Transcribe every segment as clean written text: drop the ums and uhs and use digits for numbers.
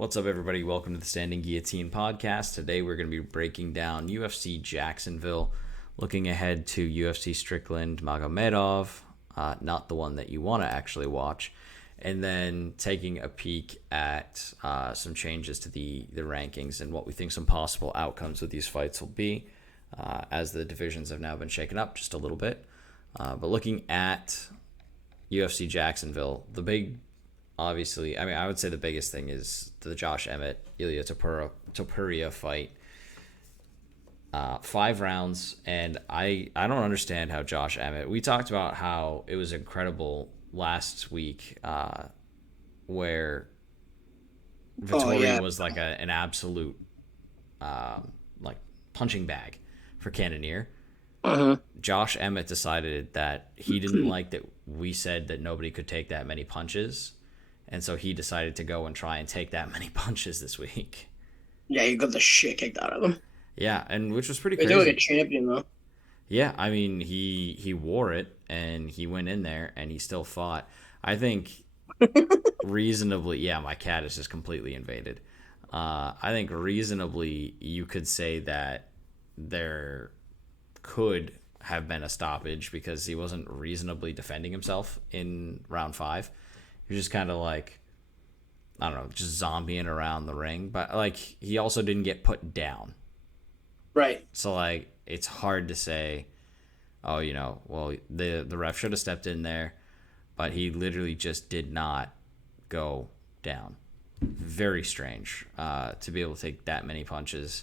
What's up, everybody? Welcome to the Standing Guillotine Podcast. Today we're going to be breaking down UFC Jacksonville, looking ahead to UFC Strickland Magomedov, not the one that you want to actually watch, and then taking a peek at some changes to the rankings and what we think some possible outcomes with these fights will be, as the divisions have now been shaken up just a little bit. But looking at UFC Jacksonville, obviously, I would say the biggest thing is the Josh Emmett, Ilia Topuria fight. 5 rounds, and I don't understand how Josh Emmett... We talked about how it was incredible last week, where Vettori was like an absolute punching bag for Cannonier. Josh Emmett decided that he didn't like that we said that nobody could take that many punches. And so he decided to go and try and take that many punches this week. Yeah, he got the shit kicked out of him. Yeah, and which was pretty crazy. He did like a champion, though. Yeah, I mean, he wore it, and he went in there, and he still fought. I think reasonably... Yeah, my cat is just completely invaded. I think reasonably you could say that there could have been a stoppage because he wasn't reasonably defending himself in round 5. He was just kind of like, I don't know, just zombieing around the ring. But, like, he also didn't get put down. Right. So, like, it's hard to say, oh, the ref should have stepped in there. But he literally just did not go down. Very strange to be able to take that many punches.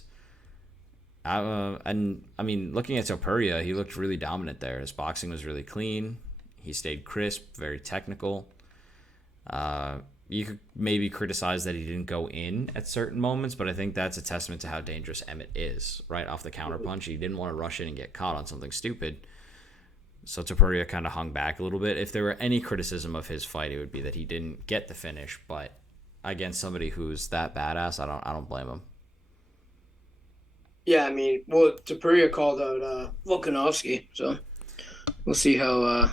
And, I mean, looking at Topuria, he looked really dominant there. His boxing was really clean. He stayed crisp, very technical. You could maybe criticize that he didn't go in at certain moments, but I think that's a testament to how dangerous Emmett is. Right off the counterpunch, he didn't want to rush in and get caught on something stupid. So Topuria kind of hung back a little bit. If there were any criticism of his fight, it would be that he didn't get the finish. But against somebody who's that badass, I don't blame him. Yeah, I mean, well, Topuria called out Volkanovski, so we'll see how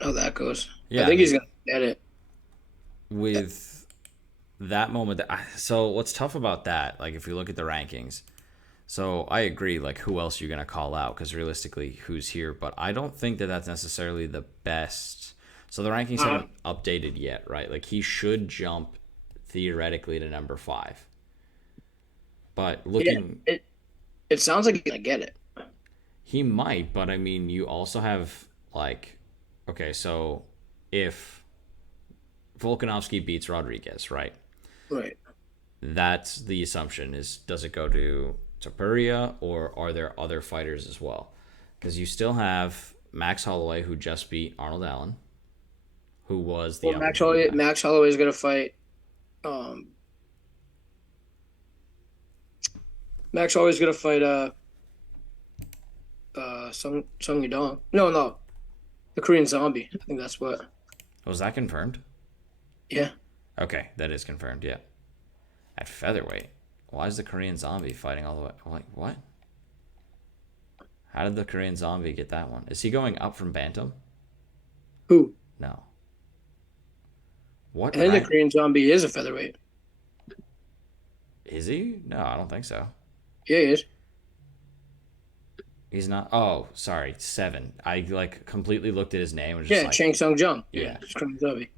that goes. Yeah, I think he's gonna get it. With that moment, so what's tough about that, like if you look at the rankings, so I agree, like who else you're going to call out, because realistically, who's here, but I don't think that that's necessarily the best. So the rankings haven't updated yet, right? Like he should jump theoretically to number 5. But looking... It sounds like he's going to get it. He might, but I mean, you also have like, okay, so if Volkanovski beats Rodriguez, right? Right. That's the assumption is, does it go to Topuria or are there other fighters as well? Because you still have Max Holloway, who just beat Arnold Allen, who was the... Well, Max Holloway is going to fight... Max Holloway's going to fight Sung Yudong. No. The Korean Zombie. I think that's what... Was that confirmed? Yeah. Okay, that is confirmed, yeah. At featherweight. Why is the Korean Zombie fighting all the way? I'm like, what? How did the Korean Zombie get that one? Is he going up from Bantam? Who? No. What? I think the Korean Zombie is a featherweight. Is he? No, I don't think so. Yeah, he is. He's not. Oh, sorry, 7. I completely looked at his name and was just Chang Sung Jung. Yeah, it's Korean Zombie.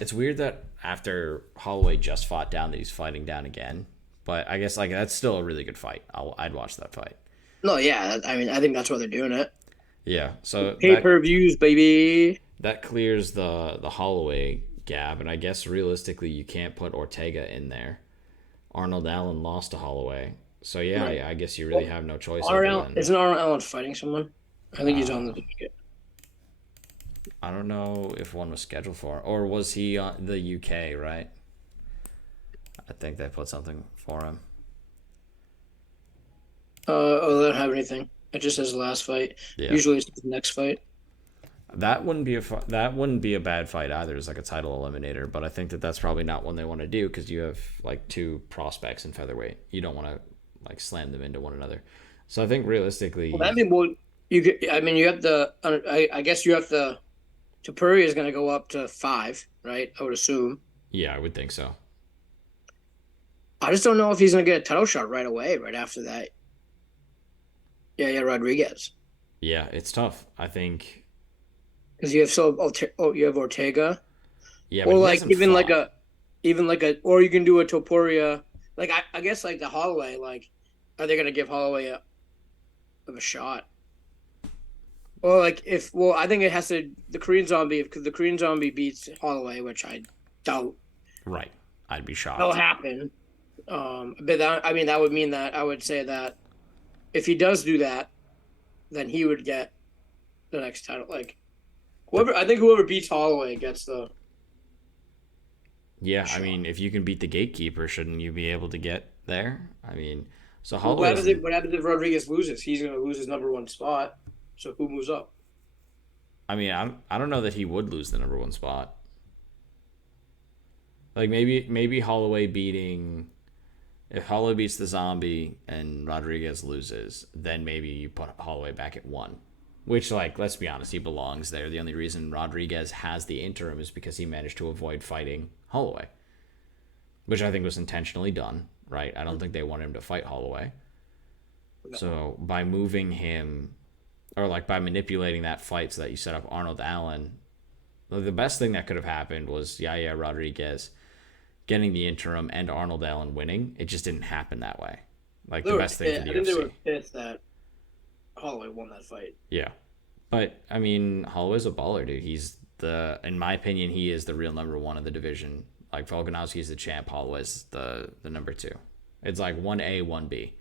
It's weird that after Holloway just fought down that he's fighting down again, but I guess that's still a really good fight. I'd watch that fight. No, yeah, I mean I think that's why they're doing it. Yeah, so pay-per-views, baby. That clears the Holloway gap, and I guess realistically you can't put Ortega in there. Arnold Allen lost to Holloway, so yeah, right. I guess you really have no choice. Isn't Arnold Allen fighting someone? I think he's on the ticket. I don't know if one was scheduled for, or was he on the UK, right? I think they put something for him. They don't have anything. It just says last fight. Yeah. Usually it's the next fight. That wouldn't be a bad fight either. It's like a title eliminator, but I think that's probably not one they want to do because you have like 2 prospects in featherweight. You don't want to slam them into one another. So I think realistically, you have the. I guess you have the. Topuria is going to go up to 5, right? I would assume. Yeah, I would think so. I just don't know if he's going to get a title shot right away, right after that. Yeah, Rodriguez. Yeah, it's tough. I think because you have Ortega. Yeah, or but like or you can do a Topuria. Like I guess like the Holloway. Like, are they going to give Holloway a shot? Or like I think it has to the Korean Zombie because the Korean Zombie beats Holloway, which I doubt. Right, I'd be shocked. That'll happen. But that would mean that I would say that if he does do that, then he would get the next title. Like whoever beats Holloway gets the. Yeah, shot. I mean, if you can beat the gatekeeper, shouldn't you be able to get there? I mean, so Holloway. What happens if Rodriguez loses? He's going to lose his number one spot. So who moves up? I mean, I don't know that he would lose the number one spot. Like maybe Holloway if Holloway beats the Zombie and Rodriguez loses, then maybe you put Holloway back at 1. Which, like, let's be honest, he belongs there. The only reason Rodriguez has the interim is because he managed to avoid fighting Holloway, which I think was intentionally done, right? I don't think they wanted him to fight Holloway. No. So by moving him, or like by manipulating that fight so that you set up Arnold Allen, the best thing that could have happened was Yair Rodriguez getting the interim and Arnold Allen winning. It just didn't happen that way. Like the best thing for the UFC. I think they were pissed that Holloway won that fight. Yeah. But I mean, Holloway's a baller, dude. He's in my opinion, he is the real number 1 of the division. Like Volkanovski's the champ, Holloway's the number 2. It's like 1A, 1B.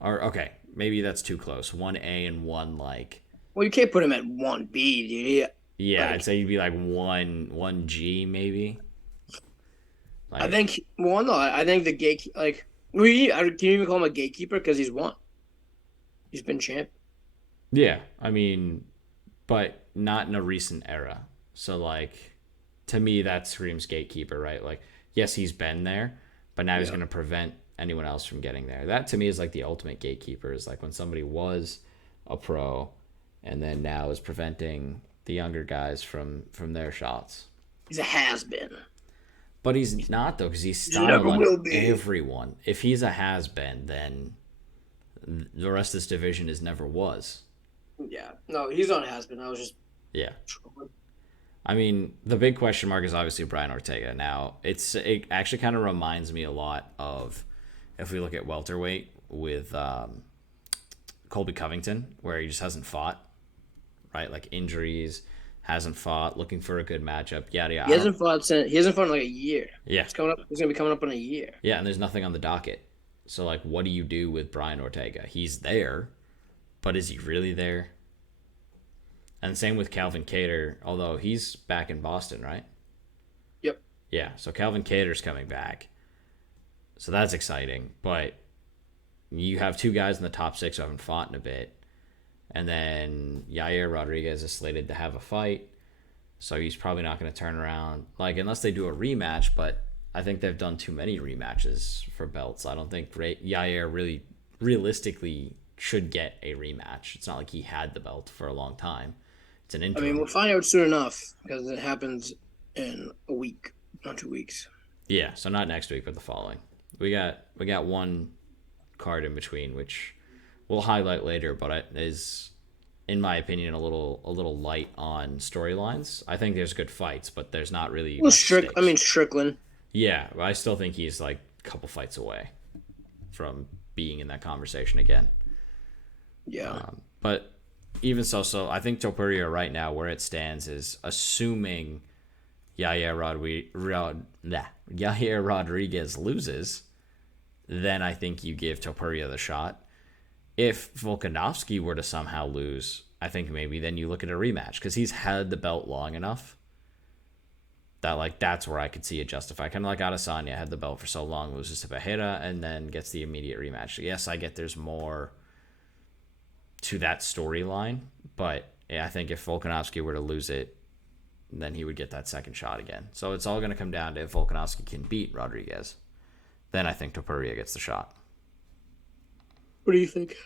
Or okay, maybe that's too close. 1A and 1 like. Well, you can't put him at 1B, dude. Yeah, like, I'd say he'd be like 1G maybe. Like, I think the gatekeeper, like, can you even call him a gatekeeper because he's won? He's been champ. Yeah, I mean, but not in a recent era. So, like, to me, that screams gatekeeper, right? Like, yes, he's been there, but now he's going to prevent anyone else from getting there. That, to me, is like the ultimate gatekeeper. Is like when somebody was a pro and then now is preventing the younger guys from their shots. He's a has-been. But he's not, though, because he's styling everyone. If he's a has-been, then the rest of this division never was. Yeah. No, he's not a has-been. I was just... Yeah. I mean, the big question mark is obviously Brian Ortega. Now, it actually kind of reminds me a lot of, if we look at welterweight with Colby Covington, where he just hasn't fought, right? Like injuries... hasn't fought, looking for a good matchup, yada yada. He hasn't fought in like a year. Yeah. He's gonna be coming up in a year. Yeah, and there's nothing on the docket. So like what do you do with Brian Ortega? He's there, but is he really there? And same with Calvin Kattar, although he's back in Boston, right? Yep. Yeah, so Calvin Cater's coming back. So that's exciting. But you have 2 guys in the top 6 who haven't fought in a bit. And then Yair Rodriguez is slated to have a fight. So he's probably not going to turn around. Like, unless they do a rematch, but I think they've done too many rematches for belts. I don't think Yair really realistically should get a rematch. It's not like he had the belt for a long time. It's an interim. I mean, we'll find out soon enough because it happens in a week, not 2 weeks. Yeah, so not next week, but the following. We got one card in between, which we'll highlight later, but it is, in my opinion, a little light on storylines. I think there's good fights, but there's not really. Well, Strickland. Yeah, I still think he's like a couple fights away from being in that conversation again. Yeah. But even so I think Topuria right now, where it stands, is assuming Yair Rodriguez loses, then I think you give Topuria the shot. If Volkanovski were to somehow lose, I think maybe then you look at a rematch because he's had the belt long enough that like that's where I could see it justified. Kind of like Adesanya had the belt for so long, loses to Pereira, and then gets the immediate rematch. Yes, I get there's more to that storyline, but yeah, I think if Volkanovski were to lose it, then he would get that second shot again. So it's all going to come down to if Volkanovski can beat Rodriguez. Then I think Topuria gets the shot. What do you think?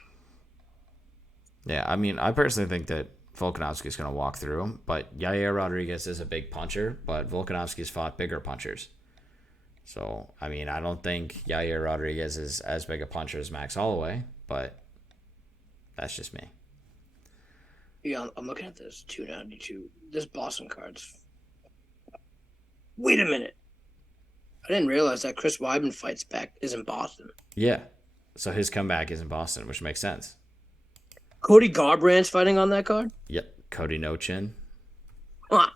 Yeah, I mean, I personally think that Volkanovski is going to walk through him, but Yair Rodriguez is a big puncher, but Volkanovski's fought bigger punchers. So, I mean, I don't think Yair Rodriguez is as big a puncher as Max Holloway, but that's just me. Yeah, I'm looking at this 292. This Boston card's. Wait a minute. I didn't realize that Chris Weidman fights back is in Boston. Yeah. So his comeback is in Boston, which makes sense. Cody Garbrandt's fighting on that card? Yep. Cody No Chin. Huh.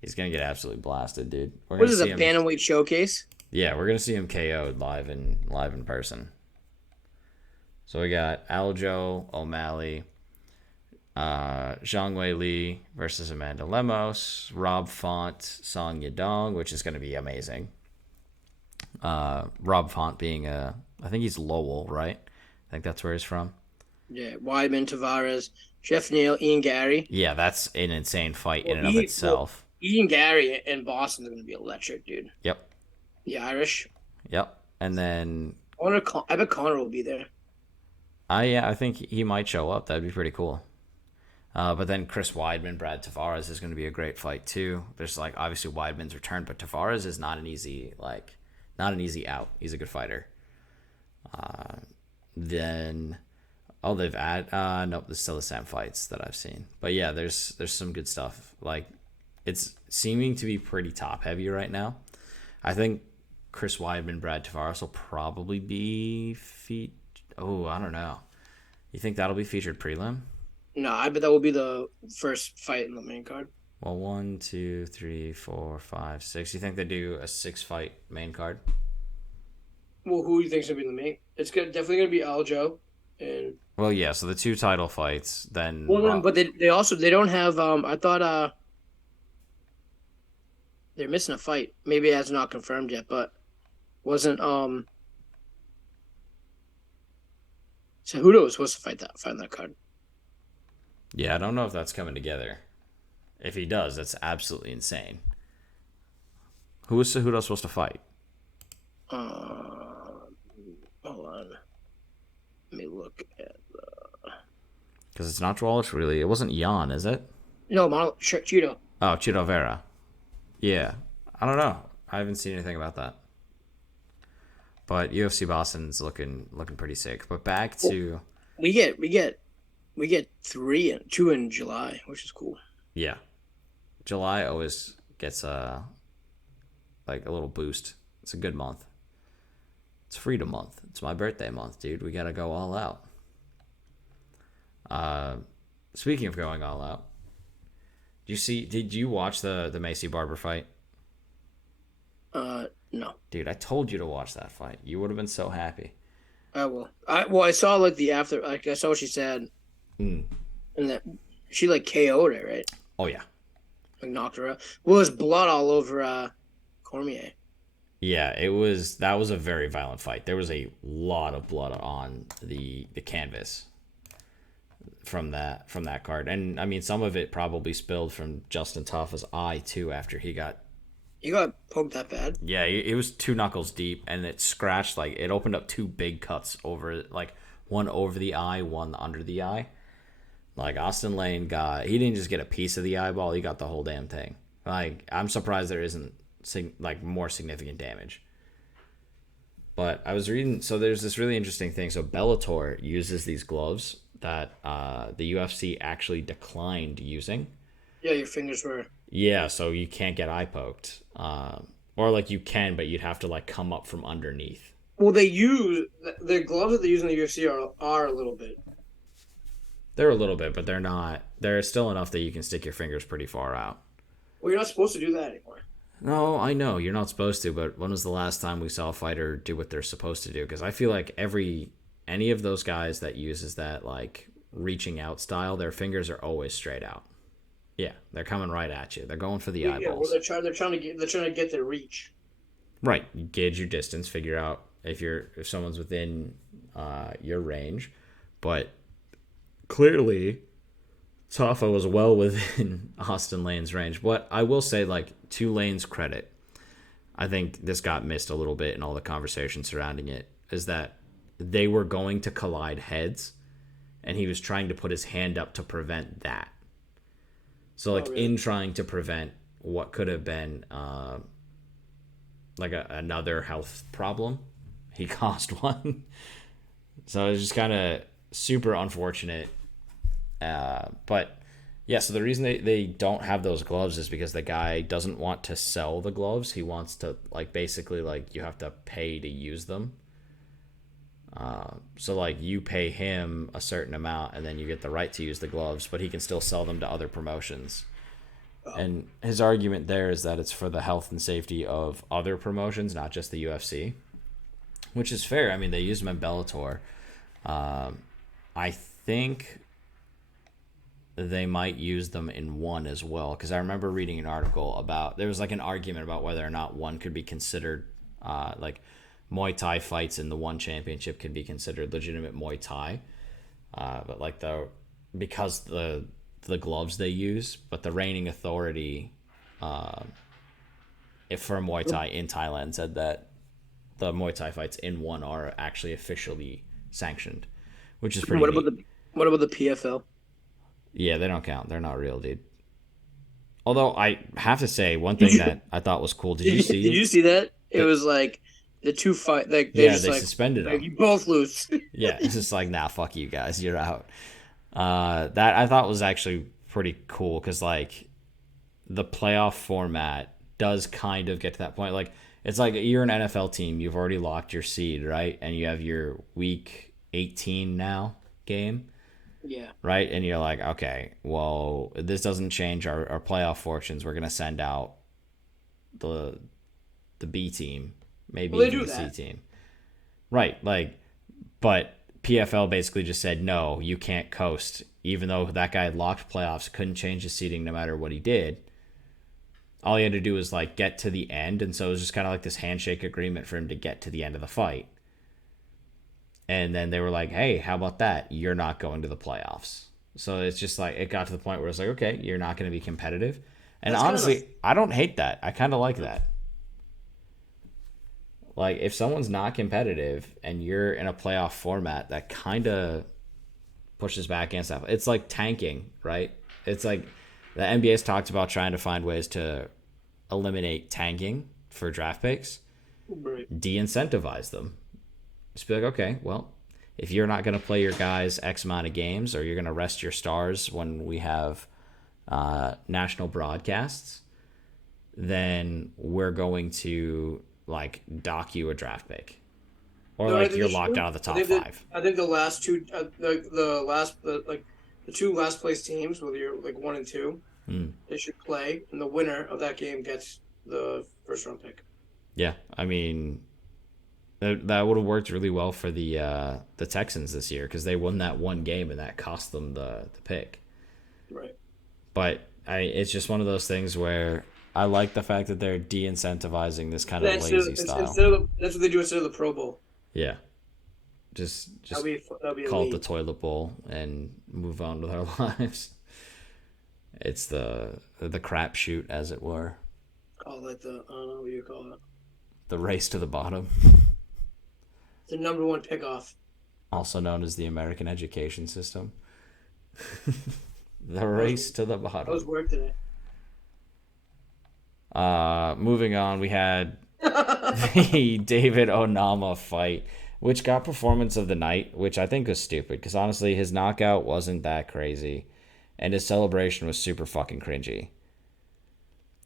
He's going to get absolutely blasted, dude. What is this, a bantamweight showcase? Yeah, we're going to see him KO'd live in person. So we got Aljo O'Malley, Zhang Wei Li versus Amanda Lemos, Rob Font, Song Yadong, which is going to be amazing. Rob Font being I think he's Lowell, right? I think that's where he's from. Yeah, Weidman, Tavares, Jeff Neal, Ian Gary. Yeah, that's an insane fight in and of itself. Ian Gary in Boston is going to be electric, dude. Yep. The Irish. Yep. And then I bet Conor will be there. I think he might show up. That'd be pretty cool. But then Chris Weidman, Brad Tavares is going to be a great fight too. There's like obviously Weidman's return, but Tavares is not an easy out. He's a good fighter. Then they've added nope, there's still the same fights that I've seen. But yeah, there's some good stuff. Like it's seeming to be pretty top heavy right now. I think Chris Weidman, Brad Tavares will probably be I don't know. You think that'll be featured prelim? No, I bet that will be the first fight in the main card. Well, 1, 2, 3, 4, 5, 6. You think they do a 6-fight main card? Well, who do you think's gonna be in the main? It's definitely gonna be Aljo and. Well, yeah. So the 2 title fights, then. Well, but they don't have. I thought they're missing a fight. Maybe that's not confirmed yet, but wasn't Cejudo was supposed to fight that card. Yeah, I don't know if that's coming together. If he does, that's absolutely insane. Who was Cejudo supposed to fight? Hold on. Let me look at because it's not Walsh, really. It wasn't Jan, is it? No, Cheeto. Oh, Chito Vera. Yeah. I don't know. I haven't seen anything about that. But UFC Boston's looking pretty sick. But back to we get 2 in July, which is cool. Yeah. July always gets a little boost. It's a good month. It's Freedom Month. It's my birthday month, dude. We gotta go all out. Speaking of going all out, did you watch the Macy Barber fight? No. Dude, I told you to watch that fight. You would have been so happy. I will. I saw like the after. Like I saw what she said, and that she like KO'd her, right? Oh yeah. Like knocked her out. Well, there's blood all over Cormier. Yeah, that was a very violent fight. There was a lot of blood on the canvas from that card. And I mean some of it probably spilled from Justin Tafa's eye too after he got poked that bad? Yeah, it was 2 knuckles deep and it scratched it opened up 2 big cuts over one over the eye, one under the eye. Like Austin Lane he didn't just get a piece of the eyeball, he got the whole damn thing. Like I'm surprised there isn't more significant damage. But I was reading, so there's this really interesting thing. So Bellator uses these gloves that the UFC actually declined using. Yeah, your fingers were. Yeah, so you can't get eye poked, or you can, but you'd have to come up from underneath. Well, they use the gloves that they use in the UFC are a little bit. They're a little bit, but they're not. They're still enough that you can stick your fingers pretty far out. Well, you're not supposed to do that anymore. No, I know you're not supposed to, but when was the last time we saw a fighter do what they're supposed to do? Because I feel like any of those guys that uses that reaching out style, their fingers are always straight out. Yeah, they're coming right at you. They're going for the eyeballs. Yeah, well, they're trying to get their reach. Right, you gauge your distance, figure out if someone's within your range, but clearly Tafa was well within Austin Lane's range. But I will say, to Lane's credit, I think this got missed a little bit in all the conversation surrounding it, is that they were going to collide heads, and he was trying to put his hand up to prevent that. So, really? In trying to prevent what could have been, like another health problem. He caused one. So it's just kind of super unfortunate. But yeah, so the reason they don't have those gloves is because the guy doesn't want to sell the gloves. He wants to, like, basically, like, you have to pay to use them. So, like, you pay him a certain amount and then you get the right to use the gloves, but he can still sell them to other promotions. And his argument there is that it's for the health and safety of other promotions, not just the UFC, which is fair. I mean, they use them in Bellator. I think they might use them in one as well, because I remember reading an article about, there was like an argument about whether or not one could be considered, like Muay Thai fights in the one championship could be considered legitimate Muay Thai, but like because the gloves they use, but the reigning authority if for Muay Thai in Thailand said that the Muay Thai fights in one are actually officially sanctioned, which is pretty What neat. what about the PFL? Yeah, they don't count. They're not real, dude. Although I have to say, one thing that I thought was cool. Did you see? Did you see that? It was like the two fight. Like Yeah, they suspended them. you both lose. Yeah, it's just like, nah, fuck you guys, you're out. That I thought was actually pretty cool because like the playoff format does kind of get to that point. Like it's like you're an NFL team, you've already locked your seed, right? And you have your week 18 now game. Yeah. Right? And you're like, okay, well, this doesn't change our playoff fortunes. We're gonna send out the B team, maybe even the C team. Right, like, but PFL basically just said, no, you can't coast, even though that guy had locked playoffs, couldn't change his seeding no matter what he did. All he had to do was like get to the end, and so it was just kind of like this handshake agreement for him to get to the end of the fight. And then they were like, hey, how about that? You're not going to the playoffs. So it's just like, it got to the point where it's like, okay, you're not going to be competitive. And that's honestly, I don't hate that. I kind of like that. Like, if someone's not competitive and you're in a playoff format, that kind of pushes back against that. It's like tanking, right? It's like the NBA's talked about trying to find ways to eliminate tanking for draft picks, Right. de-incentivize them. Just be like, okay, well, if you're not going to play your guys X amount of games, or you're going to rest your stars when we have national broadcasts, then we're going to like dock you a draft pick, or no, like you're locked out of the top five. I think the last two, the two last place teams, whether you're like 1 and 2, they should play, and the winner of that game gets the first round pick. Yeah, I mean. That would have worked really well for the Texans this year because they won that one game and that cost them the pick. Right. But it's just one of those things where I like the fact that they're de-incentivizing this kind of lazy style. That's what they do instead of the Pro Bowl. Yeah. Just that'll be call it the toilet bowl and move on with our lives. It's the crapshoot, as it were. Call it I don't know what you call it. The race to the bottom. The number one pickoff. Also known as the American education system. The race to the bottom. That was work today. Moving on, we had the David Onama fight, which got performance of the night, which I think was stupid, because honestly, his knockout wasn't that crazy, and his celebration was super fucking cringy.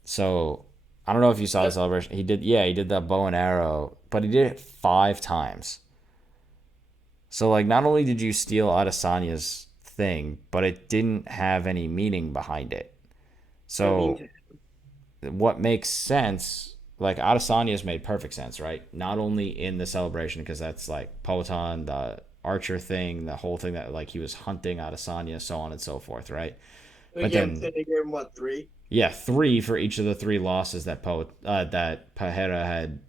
So, I don't know if you saw the celebration. He did that bow and arrow, but he did it 5 times. So, like, not only did you steal Adesanya's thing, but it didn't have any meaning behind it. So, what makes sense, like, Adesanya's made perfect sense, right? Not only in the celebration, because that's, like, Poatan, the Archer thing, the whole thing that, like, he was hunting Adesanya, so on and so forth, right? But then they gave him, what, 3? Yeah, 3 for each of the 3 losses that Pereira had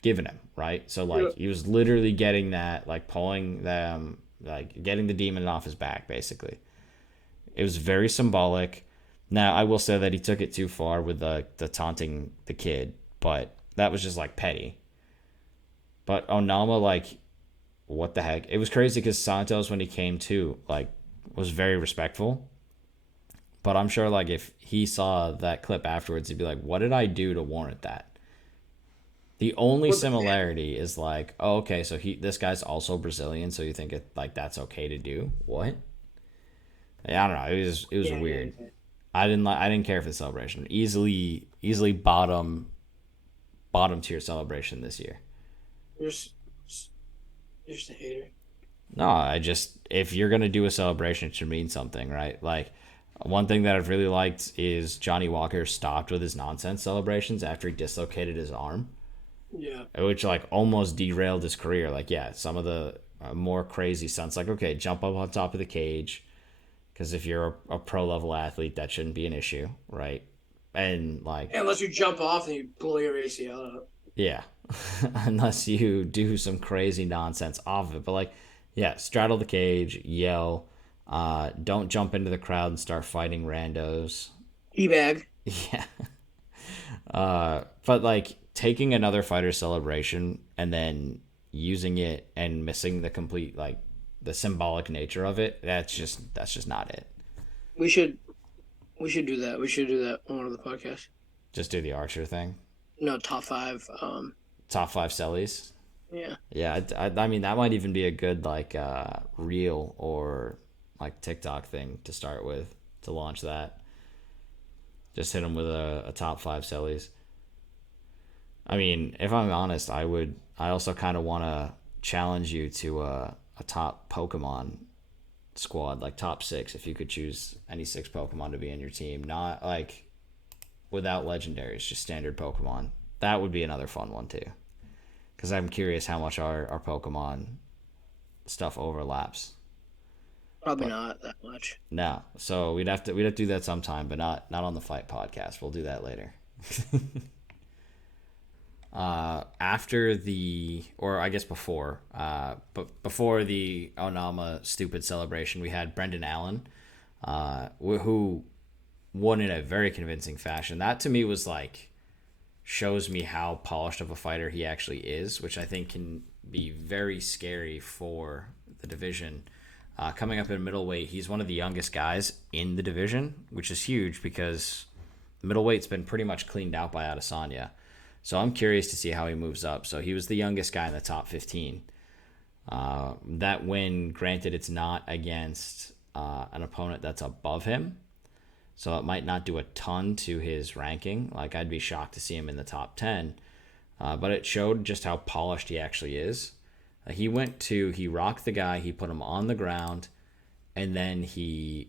given him, right? So, like, he was literally getting that, like, pulling them, like, getting the demon off his back, basically. It was very symbolic. Now, I will say that he took it too far with the taunting the kid, but that was just, like, petty. But Onama, like, what the heck? It was crazy because Santos, when he came to, like, was very respectful. But I'm sure, like, if he saw that clip afterwards, he'd be like, what did I do to warrant that? The only similarity is like, oh, okay, so this guy's also Brazilian, so you think that's okay to do? What? Yeah, I don't know. It was weird. I didn't care for the celebration. Easily bottom tier celebration this year. You're just, you're just a hater. No, if you're gonna do a celebration, it should mean something, right? Like one thing that I've really liked is Johnny Walker stopped with his nonsense celebrations after he dislocated his arm. Yeah. Which like almost derailed his career. Like, yeah, some of the more crazy stunts, like, okay, jump up on top of the cage, because if you're a pro level athlete, that shouldn't be an issue, right? And like, Unless you jump off and you pull your ACL out. yeah, unless you do some crazy nonsense off of it, but like, yeah, straddle the cage, yell, don't jump into the crowd and start fighting randos. Teabag. Yeah. But like taking another fighter celebration and then using it and missing the complete, like, the symbolic nature of it, that's just not it. We should do that. We should do that on one of the podcasts. Just do the Archer thing. No, top 5. Top 5 sellies. Yeah. Yeah, I mean that might even be a good like reel or like TikTok thing to start with, to launch that. Just hit them with a top 5 sellies. I mean, if I'm honest, I also kind of want to challenge you to a top Pokemon squad, like top 6, if you could choose any 6 Pokemon to be in your team, not like without legendaries, just standard Pokemon. That would be another fun one too, because I'm curious how much our Pokemon stuff overlaps. Probably not that much. No, so we'd have to do that sometime, but not on the Fight podcast. We'll do that later. After the, or I guess before, but before the Onama stupid celebration, we had Brendan Allen, who won in a very convincing fashion. That to me was like, shows me how polished of a fighter he actually is, which I think can be very scary for the division. Coming up in middleweight, he's one of the youngest guys in the division, which is huge because middleweight's been pretty much cleaned out by Adesanya. So I'm curious to see how he moves up. So he was the youngest guy in the top 15. That win, granted, it's not against an opponent that's above him, so it might not do a ton to his ranking. Like, I'd be shocked to see him in the top 10. But it showed just how polished he actually is. He rocked the guy, he put him on the ground, and then he,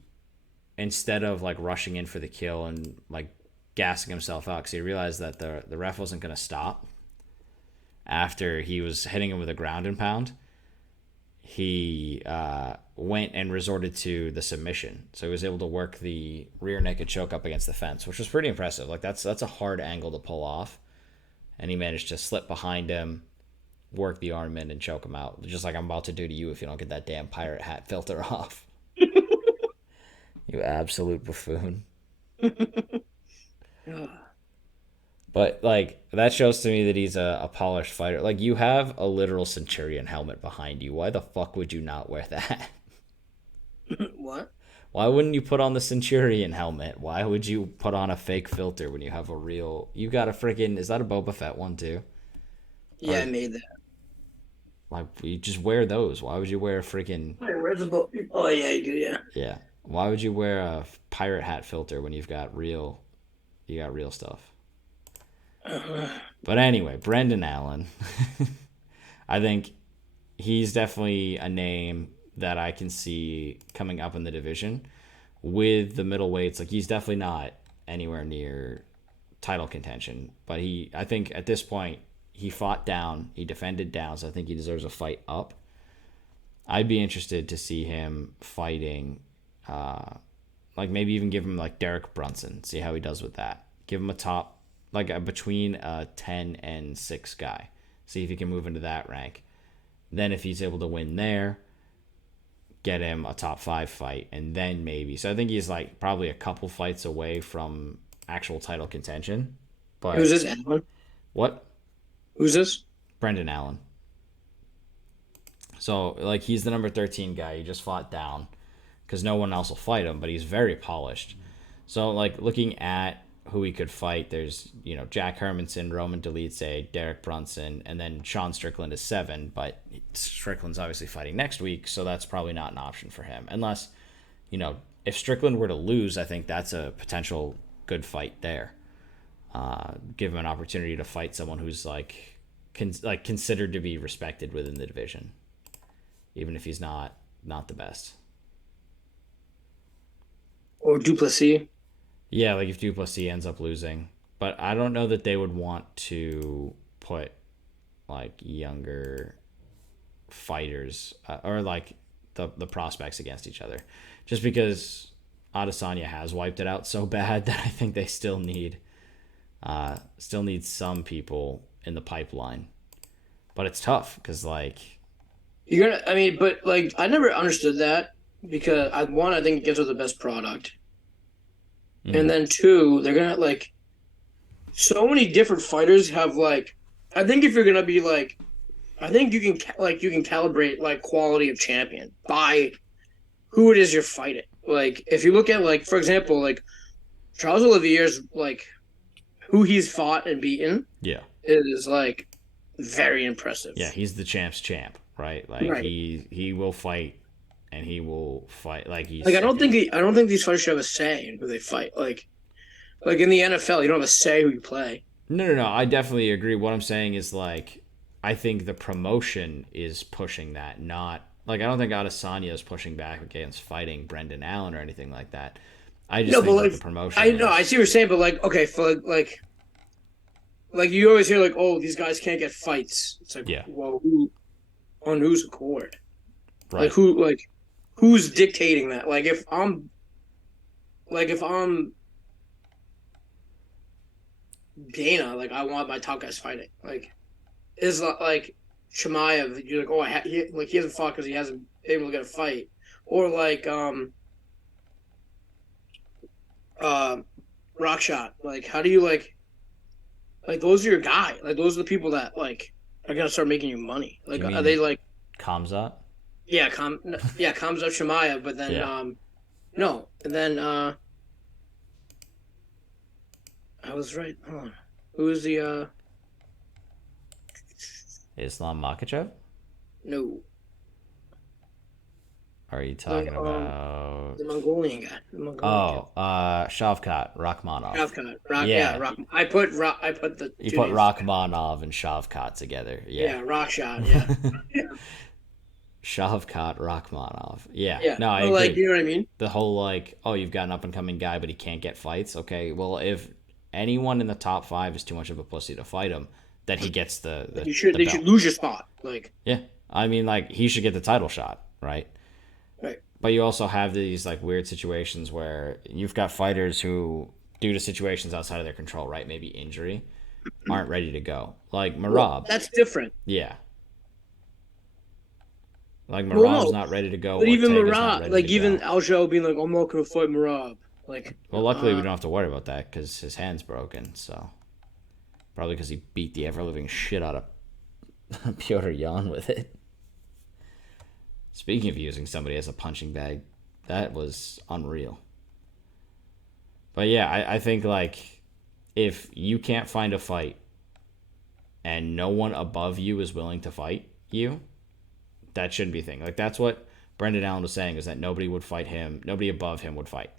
instead of like rushing in for the kill and like gassing himself out, because he realized that the ref wasn't going to stop after he was hitting him with a ground and pound, he went and resorted to the submission. So he was able to work the rear naked choke up against the fence, which was pretty impressive. Like, that's a hard angle to pull off, and he managed to slip behind him, work the arm in, and choke him out, just like I'm about to do to you if you don't get that damn pirate hat filter off. You absolute buffoon. But like, that shows to me that he's a polished fighter. Like, you have a literal Centurion helmet behind you. Why the fuck would you not wear that? What? Why wouldn't you put on the Centurion helmet? Why would you put on a fake filter when you have a real... You got a freaking... Is that a Boba Fett one too? Yeah, I made that. Like, you just wear those. Why would you wear a freaking... Where's the book? Oh, yeah, you do, yeah. Yeah. Why would you wear a pirate hat filter when you've got real... You got real stuff. But anyway, Brendan Allen. I think he's definitely a name that I can see coming up in the division with the middleweights. Like, he's definitely not anywhere near title contention, but I think at this point, he fought down, he defended down, so I think he deserves a fight up. I'd be interested to see him fighting, like maybe even give him like Derek Brunson, see how he does with that. Give him a top, like a between a 10 and 6 guy. See if he can move into that rank. Then if he's able to win there, get him a top 5 fight, and then maybe. So I think he's like probably a couple fights away from actual title contention. But who's this, Allen? What? Who's this? Brendan Allen. So, like, he's the number 13 guy. He just fought down because no one else will fight him, but he's very polished. So, like, looking at who he could fight, there's, Jack Hermanson, Roman Dolidze, Derek Brunson, and then Sean Strickland is 7, but Strickland's obviously fighting next week, so that's probably not an option for him. Unless, if Strickland were to lose, I think that's a potential good fight there. Give him an opportunity to fight someone who's considered to be respected within the division, even if he's not the best. Or Duplessis. Yeah, like if Duplessis ends up losing. But I don't know that they would want to put younger fighters or the prospects against each other. Just because Adesanya has wiped it out so bad that I think they still need some people in the pipeline. But it's tough because you're gonna. I mean, but I never understood that because I think it gives us the best product. And then 2, they're gonna so many different fighters have I think if you're gonna be I think you can calibrate quality of champion by who it is you're fighting. If you look at for example Charles Olivier's who he's fought and beaten. Yeah, is very impressive. Yeah, he's the champ's champ, right? Right. He will fight. And he will fight he's. I don't think these fighters should have a say in who they fight. In the NFL, you don't have a say who you play. No. I definitely agree. What I'm saying is I think the promotion is pushing that. Not I don't think Adesanya is pushing back against fighting Brendan Allen or anything like that. I just think the promotion. I know. I see what you're saying, but okay, for you always hear oh, these guys can't get fights. It's yeah. Well, on whose accord? Right. Who's dictating that? If I'm Dana, I want my top guys fighting. Is Chimaev, you're he hasn't fought because he hasn't been able to get a fight, or Rockshot. How do you those are your guy. Those are the people that are gonna start making you money. Are they Khamzat? Yeah, comes up Shemaya, but then no, and then I was right. Hold on, who is the Islam Makhachev? No. Are you talking about the Mongolian guy? Shavkat Rakhmonov. I put the. You put Rakhmonov and Shavkat together. Yeah. Rockshot. Yeah. Shavkat Rakhmonov. Yeah. Yeah. No, I agree. You know what I mean? The whole you've got an up and coming guy, but he can't get fights. Okay, well, if anyone in the top 5 is too much of a pussy to fight him, then he gets the they should lose your spot. Yeah, I mean, he should get the title shot, right? Right. But you also have these weird situations where you've got fighters who, due to situations outside of their control, right, maybe injury, aren't ready to go. Merab. Well, that's different. Yeah. Marab's not ready to go. But even Marab, even Aljo being I'm not going to fight Marab. Well, luckily we don't have to worry about that because his hand's broken. So probably because he beat the ever living shit out of Piotr Jan with it. Speaking of using somebody as a punching bag, that was unreal. But yeah, I think if you can't find a fight and no one above you is willing to fight you, that shouldn't be a thing. That's what Brendan Allen was saying, is that nobody would fight him. Nobody above him would fight.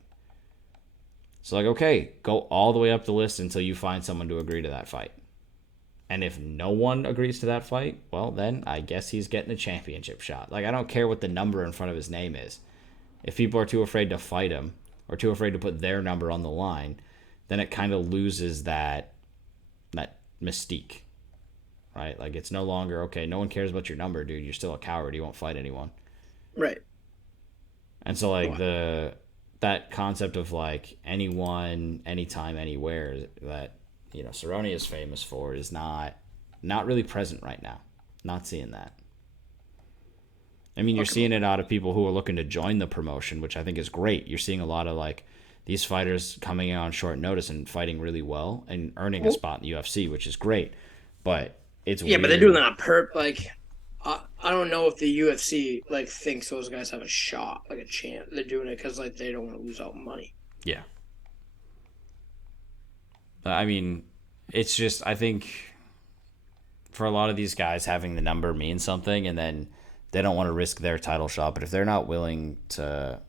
So okay, go all the way up the list until you find someone to agree to that fight. And if no one agrees to that fight, well, then I guess he's getting a championship shot. I don't care what the number in front of his name is. If people are too afraid to fight him or too afraid to put their number on the line, then it kind of loses that mystique, right? It's no longer, okay, no one cares about your number, dude. You're still a coward. You won't fight anyone. Right. And so, that concept of, anyone, anytime, anywhere that, Cerrone is famous for is not really present right now. Not seeing that. I mean, you're seeing it out of people who are looking to join the promotion, which I think is great. You're seeing a lot of these fighters coming in on short notice and fighting really well and earning a spot in the UFC, which is great. But it's weird. But they're doing that on purpose. I don't know if the UFC thinks those guys have a shot, a chance. They're doing it because they don't want to lose out money. Yeah. I mean, it's just, I think for a lot of these guys, having the number means something, and then they don't want to risk their title shot. But if they're not willing to,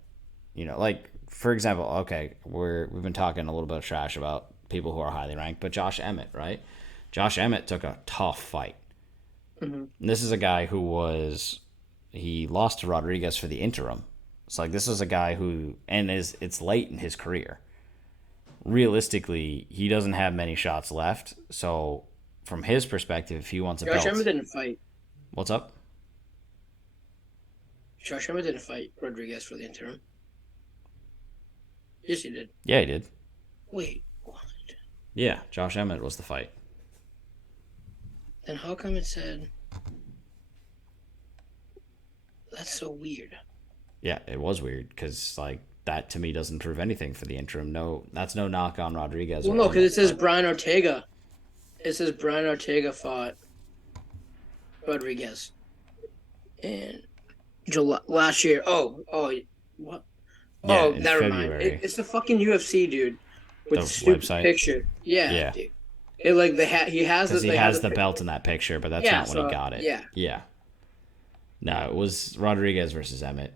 like, for example, okay, we've been talking a little bit of trash about people who are highly ranked, but Josh Emmett, right? Josh Emmett took a tough fight. Mm-hmm. And this is a guy he lost to Rodriguez for the interim. It's like, this is a guy who, and it's late in his career. Realistically, he doesn't have many shots left. So, from his perspective, if he wants a Josh belt, Emmett didn't fight. what's up? Josh Emmett didn't fight Rodriguez for the interim. Yes, he did. Yeah, he did. Wait, what? Yeah, Josh Emmett was the fight. Then how come it said... That's so weird. Yeah, it was weird because, like, that to me doesn't prove anything for the interim. No, that's no knock on Rodriguez. Well, no, because it says Brian Ortega. It says Brian Ortega fought Rodriguez in July last year. Oh, what? Yeah, Oh, in never mind. February. It's the fucking UFC dude with The the stupid website? picture. Yeah, Yeah. dude. It like he has Because the, he they has have the pic- belt in that picture, but that's Yeah, not when so, he got it. yeah. Yeah. No, it was Rodriguez versus Emmett.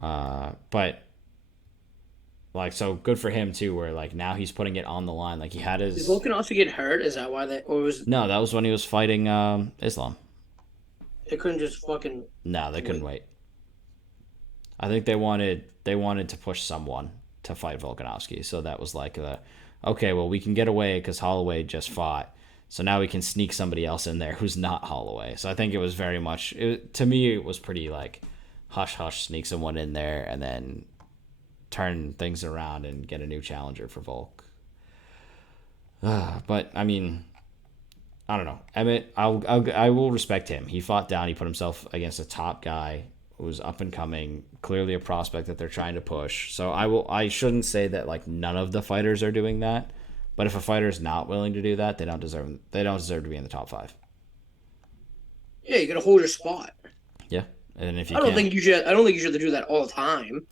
But like, so good for him too, where like now he's putting it on the line. Like, he had Did his Volkanovski get hurt? Is that why they or was No, that was when he was fighting Islam. they couldn't just fucking No, they couldn't wait. I think they wanted to push someone to fight Volkanovski, so that was like okay, well, we can get away because Holloway just fought, so now we can sneak somebody else in there who's not Holloway. So I think it was very much, to me, it was pretty like hush hush, sneak someone in there and then turn things around and get a new challenger for Volk. But I mean, I don't know. Emmett, I will respect him. He fought down. He put himself against a top guy who was up and coming, clearly a prospect that they're trying to push. So I shouldn't say that like none of the fighters are doing that, but if a fighter is not willing to do that, they don't deserve to be in the top 5. Yeah, you gotta hold your spot. Yeah, and if you I don't can't, think you should. I don't think you should do that all the time.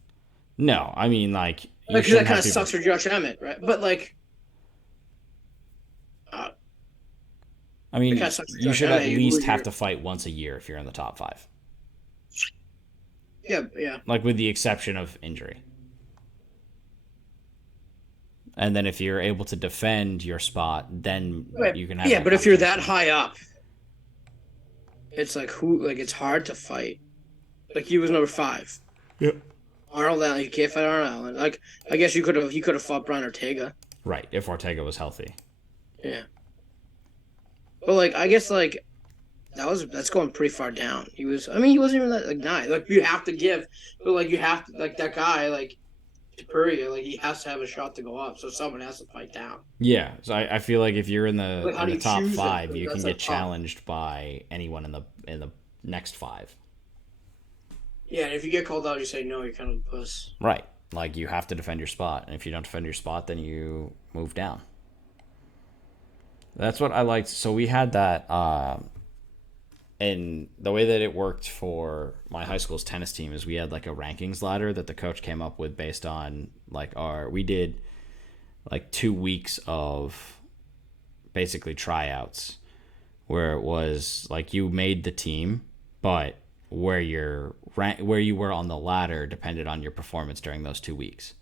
no, I mean like you Because that shouldn't kind have of people. sucks for Josh Emmett, right? But like, I mean, kinda sucks for you Josh should at Emmett. You least lose have your- to fight once a year if you're in the top 5. yeah. Like, with the exception of injury. And then if you're able to defend your spot, then Right. you can have. Yeah, that but if you're that competition. high up, it's like it's hard to fight. Like he was number 5. Yep. Arnold Allen, you can't fight Arnold Allen. Like I guess he could have fought Brian Ortega. Right, if Ortega was healthy. Yeah. But like I guess like that's going pretty far down. He wasn't even that like guy. Like you have to give, but like you have to like that guy like Tapuria, like he has to have a shot to go up, so someone has to fight down. Yeah, so I feel like if you're in the Like, how do you top choose 5, that? you can That's get like tough. challenged by anyone in the next 5. Yeah, and if you get called out, you say no. You're kind of a puss. Right, like you have to defend your spot, and if you don't defend your spot, then you move down. That's what I liked. So we had that, and the way that it worked for my high school's tennis team is we had like a rankings ladder that the coach came up with based on like we did like 2 weeks of basically tryouts where it was like you made the team, but where you were on the ladder depended on your performance during those 2 weeks,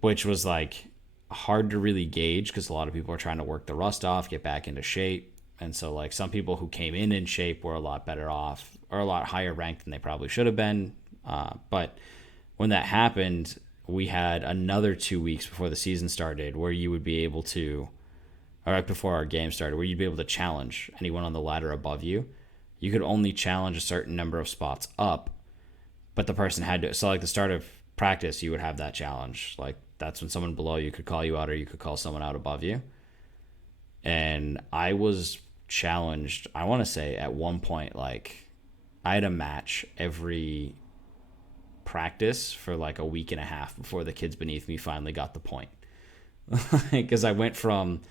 which was like hard to really gauge because a lot of people are trying to work the rust off, get back into shape. And so like some people who came in shape were a lot better off or a lot higher ranked than they probably should have been. But when that happened, we had another 2 weeks before the season started where you would be able to, or right before our game started, where you'd be able to challenge anyone on the ladder above you. You could only challenge a certain number of spots up, but the person had to, so like the start of practice, you would have that challenge. Like that's when someone below you could call you out or you could call someone out above you. And I was challenged, I want to say at one point, like I had a match every practice for like a week and a half before the kids beneath me finally got the point. Because I went from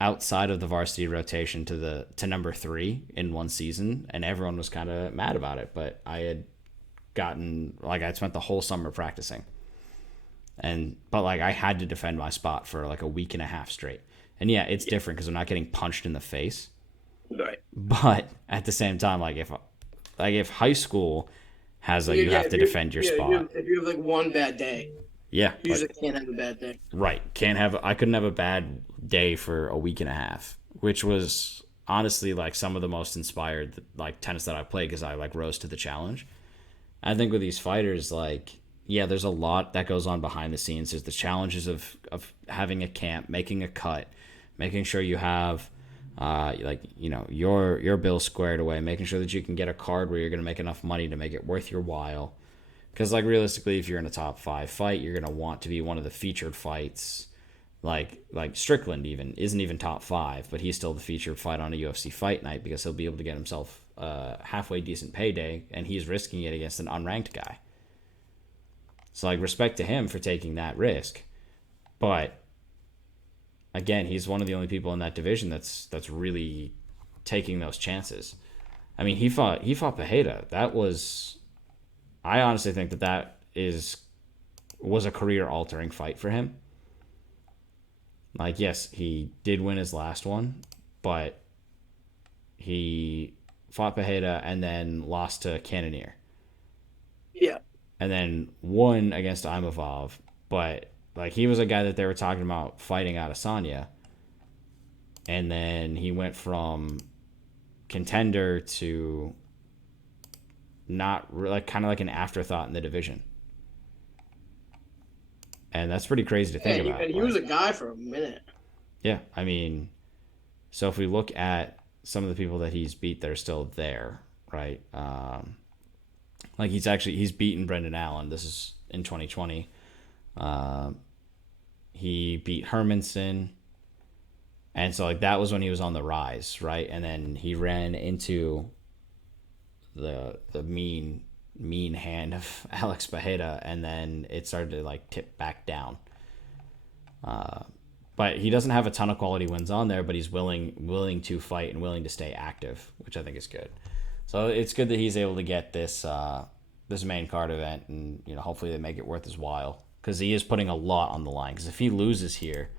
outside of the varsity rotation to number 3 in one season, and everyone was kind of mad about it, but I had gotten, like, I'd spent the whole summer practicing. But like I had to defend my spot for like a week and a half straight. And yeah, it's different because I'm not getting punched in the face. Right. But at the same time, like if high school has like you have to defend your spot. If you have like one bad day. Yeah. You usually can't have a bad day. Right. I couldn't have a bad day for a week and a half, which was honestly like some of the most inspired like tennis that I played because I like rose to the challenge. I think with these fighters, like, yeah, there's a lot that goes on behind the scenes. There's the challenges of having a camp, making a cut, making sure you have your bill squared away, making sure that you can get a card where you're going to make enough money to make it worth your while. Because, like, realistically, if you're in a top 5 fight, you're going to want to be one of the featured fights. Like Strickland isn't even top 5, but he's still the featured fight on a UFC Fight Night because he'll be able to get himself a halfway decent payday, and he's risking it against an unranked guy. So, like, respect to him for taking that risk. But, again, he's one of the only people in that division that's really taking those chances. I mean, he fought Pereira. That was... I honestly think that was a career-altering fight for him. Like, yes, he did win his last one, but he fought Pereira and then lost to Cannonier. Yeah. And then won against Imavov, but like he was a guy that they were talking about fighting Adesanya. And then he went from contender to not like kind of like an afterthought in the division. And that's pretty crazy to think about. And he was a guy for a minute. Yeah, I mean, so if we look at some of the people that he's beat that are still there, right? Like he's beaten Brendan Allen. This is in 2020. He beat Hermanson. And so like that was when he was on the rise, right? And then he ran into the mean hand of Alex Pereira, and then it started to like tip back down. But he doesn't have a ton of quality wins on there, but he's willing to fight and willing to stay active, which I think is good. So it's good that he's able to get this main card event, and hopefully they make it worth his while because he is putting a lot on the line. Because if he loses here,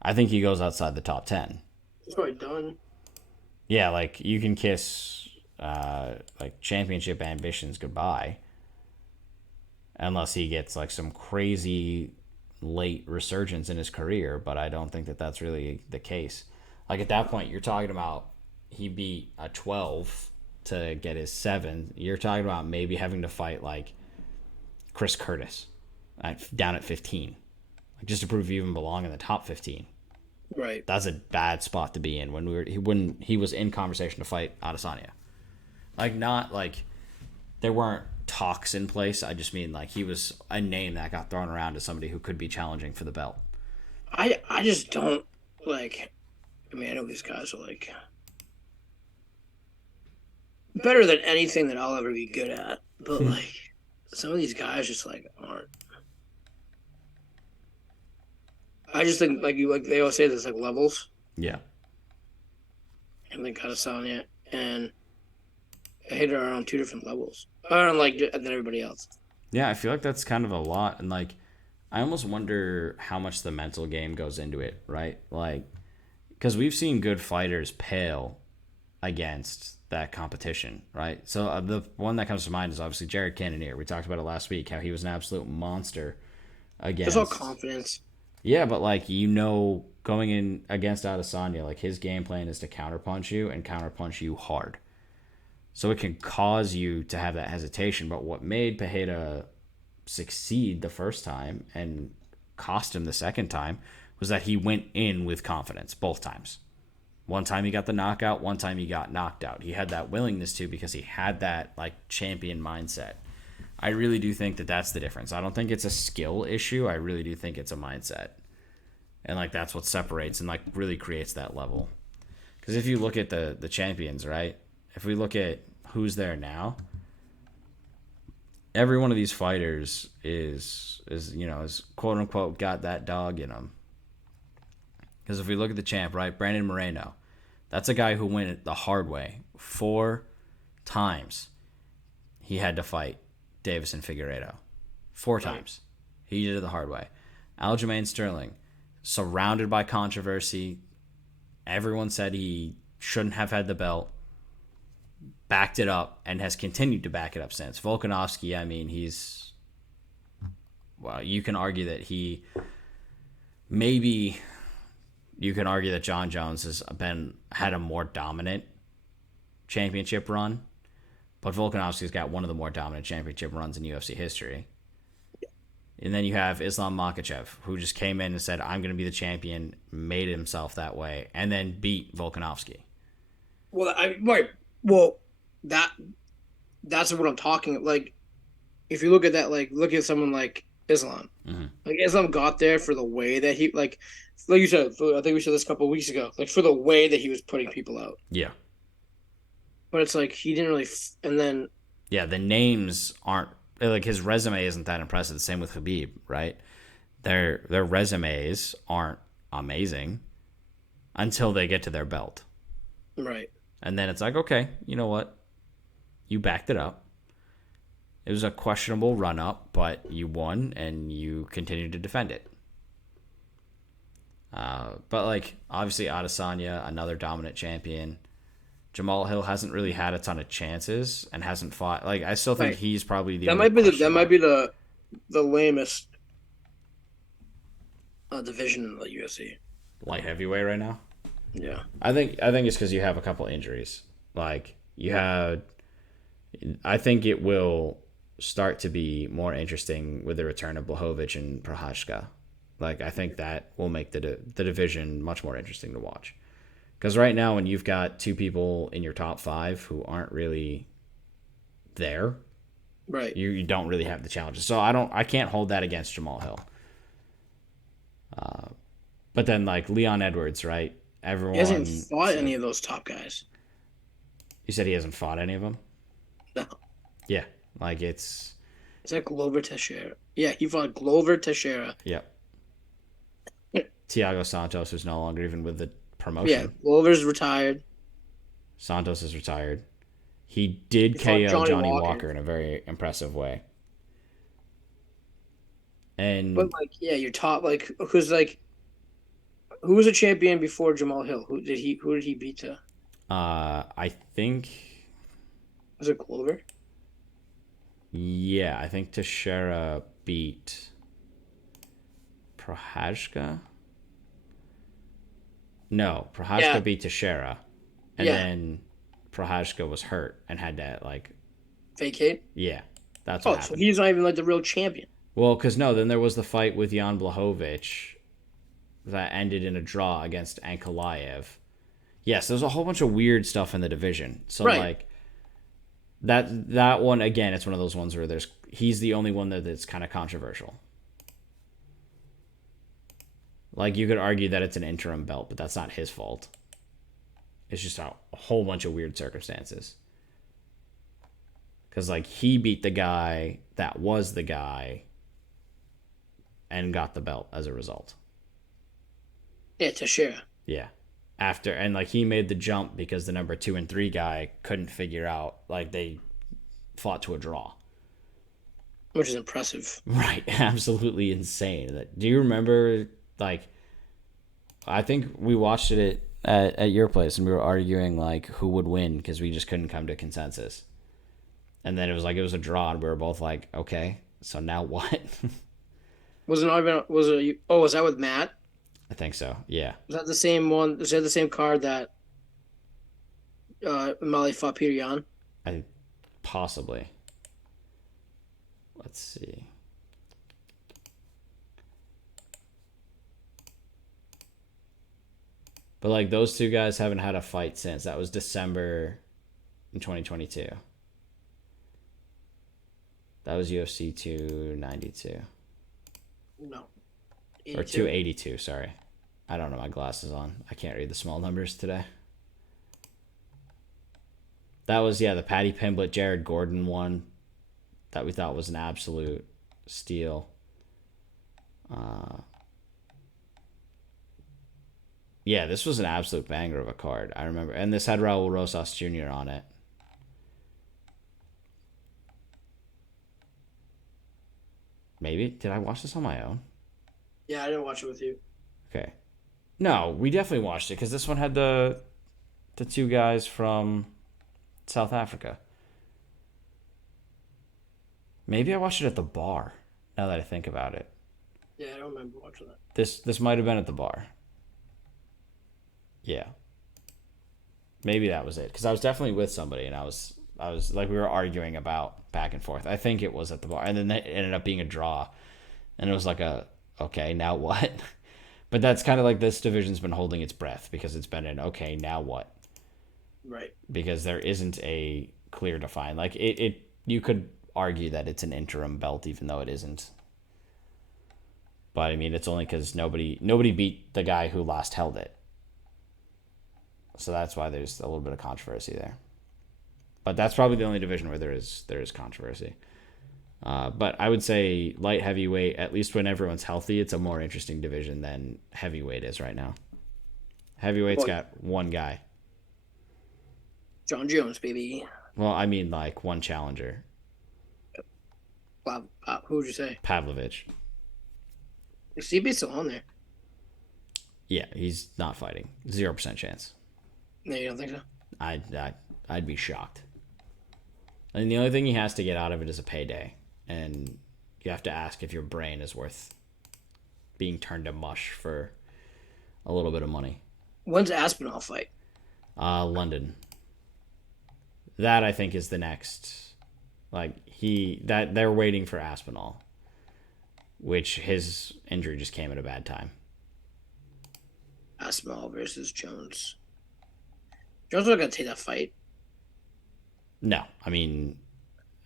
I think he goes outside the top 10. He's probably done. Yeah, like you can kiss like championship ambitions goodbye, unless he gets like some crazy late resurgence in his career. But I don't think that that's really the case. Like at that point, you're talking about he beat a 12 to get his 7. You're talking about maybe having to fight like Chris Curtis down at 15, like just to prove you even belong in the top 15. Right. That's a bad spot to be in when he was in conversation to fight Adesanya. Like not like there weren't talks in place. I just mean like he was a name that got thrown around as somebody who could be challenging for the belt. I just don't like. I mean, I know these guys are like better than anything that I'll ever be good at, but like some of these guys just like aren't. I just think like they always say there's like levels. Yeah. And then Adesanya and Pereira are on 2 different levels. Unlike than everybody else. Yeah, I feel like that's kind of a lot, and like I almost wonder how much the mental game goes into it, right? Like, because we've seen good fighters pale against that competition, right? So the one that comes to mind is obviously Jared Cannonier. We talked about it last week, how he was an absolute monster against. It's all confidence. Yeah, but like going in against Adesanya, like his game plan is to counterpunch you and counterpunch you hard. So it can cause you to have that hesitation. But what made Pereira succeed the first time and cost him the second time was that he went in with confidence both times. One time he got the knockout, one time he got knocked out. He had that willingness to because he had that like champion mindset. I really do think that that's the difference. I don't think it's a skill issue. I really do think it's a mindset. And like that's what separates and like really creates that level. Because if you look at the champions, right? If we look at who's there now, every one of these fighters is quote unquote got that dog in them. Because if we look at the champ, right, Brandon Moreno, that's a guy who went it the hard way 4 times. He had to fight Davison Figueiredo 4 times. He did it the hard way. Aljamain Sterling, surrounded by controversy. Everyone said he shouldn't have had the belt. Backed it up and has continued to back it up since. Volkanovski, I mean, you can argue that you can argue that John Jones has had a more dominant championship run, but Volkanovski's got one of the more dominant championship runs in UFC history. And then you have Islam Makhachev, who just came in and said, I'm going to be the champion, made himself that way, and then beat Volkanovski. Well, that's what I'm talking. Like, if you look at that, like, look at someone like Islam. Mm-hmm. Like, Islam got there for the way that he, like you said, I think we said this a couple of weeks ago, like, for the way that he was putting people out. Yeah. But it's like, he didn't really, and then. Yeah, the names aren't, like, his resume isn't that impressive. The same with Khabib, right? Their resumes aren't amazing until they get to their belt. Right. And then it's like, okay, you know what? You backed it up. It was a questionable run-up, but you won, and you continued to defend it. But, like, obviously Adesanya, another dominant champion. Jamal Hill hasn't really had a ton of chances and hasn't fought. Like, I still think he's probably the that might be the lamest division in the UFC. Light heavyweight right now. Yeah, I think it's because you have a couple injuries. Like, I think it will start to be more interesting with the return of Blachowicz and Prochazka. Like, I think that will make the division much more interesting to watch. Because right now, when you've got two people in your top 5 who aren't really there, right, you don't really have the challenges. So I can't hold that against Jamal Hill. But then, like, Leon Edwards, right? Everyone, he hasn't fought any of those top guys. You said he hasn't fought any of them? No. Yeah, like, it's that Glover Teixeira? Yeah, he fought Glover Teixeira. Yep. Thiago Santos, who's no longer even with the promotion. Yeah, Glover's retired. Santos is retired. He did KO Johnny Walker in a very impressive way. But, like, yeah, you're top, like, because, like, who was a champion before Jamal Hill? Who did he beat to? I think. Was it Glover? Yeah, I think Teixeira beat Prochazka. No, Prochazka beat Teixeira, and then Prochazka was hurt and had to, like, vacate. Yeah, that's what happened. So he's not even, like, the real champion. Well, because then there was the fight with Jan Blachowicz that ended in a draw against Ankalaev. Yes, there's a whole bunch of weird stuff in the division. So, like, that one, again, it's one of those ones where he's the only one that's kind of controversial. Like, you could argue that it's an interim belt, but that's not his fault. It's just a whole bunch of weird circumstances. Because, like, he beat the guy that was the guy and got the belt as a result. Yeah, Teixeira. Yeah. And, like, he made the jump because the number 2 and 3 guy couldn't figure out, like, they fought to a draw. Which is impressive. Right. Absolutely insane. Do you remember, like, I think we watched it at your place and we were arguing, like, who would win because we just couldn't come to a consensus. And then it was a draw and we were both like, okay, so now what? Was that with Matt? I think so, yeah. Was that the same one? Was that the same card that Mali fought Peter Yan? Possibly. Let's see. But, like, those two guys haven't had a fight since. That was December in 2022. That was UFC 292. No. 82? Or 282, sorry. I don't know my glasses on. I can't read the small numbers today. That was, the Paddy Pimblett, Jared Gordon one that we thought was an absolute steal. Yeah, this was an absolute banger of a card. I remember. And this had Raul Rosas Jr. on it. Maybe. Did I watch this on my own? Yeah, I didn't watch it with you. Okay. No, we definitely watched it because this one had the two guys from South Africa. Maybe I watched it at the bar. Now that I think about it, Yeah, I don't remember watching that. this might have been at the bar. Yeah, maybe that was it because I was definitely with somebody and I was like we were arguing about back and forth. I think it was at the bar, and then it ended up being a draw, and it was like a okay now what? But that's kind of like this division's been holding its breath because it's been an okay now what? Right. Because there isn't a clear define like it you could argue that it's an interim belt even though it isn't. But I mean, it's only because nobody beat the guy who last held it, so that's why there's a little bit of controversy there. But that's probably the only division where there is controversy. But I would say light heavyweight, at least when everyone's healthy, it's a more interesting division than heavyweight is right now. Heavyweight's got one guy. John Jones, baby. Well, I mean, like one challenger, Wow. Who would you say? Pavlovich. Is CB still on there? Yeah, he's not fighting. 0% chance. No, you don't think so? I'd be shocked. And the only thing he has to get out of it is a payday, and you have to ask if your brain is worth being turned to mush for a little bit of money. When's Aspinall fight? London. That I think is the next. Like that they're waiting for Aspinall, which his injury just came at a bad time. Aspinall versus Jones. Jones not gonna take that fight. No, I mean,